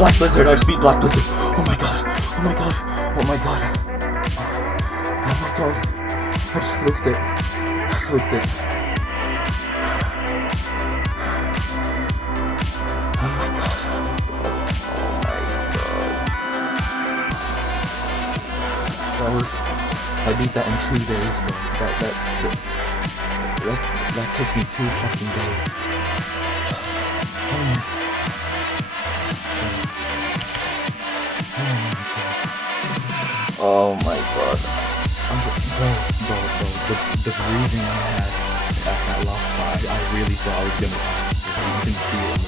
Black Blizzard, I just beat Black Blizzard. Oh my god, oh my god, oh my god. Oh my god. I just fluked it. I fluked it. Oh my god, oh my god. I beat that in 2 days, but that took me 2 fucking days. Oh my god. Oh my god. Bro, the breathing I had at that last fight, I really thought I was gonna die. You can see it.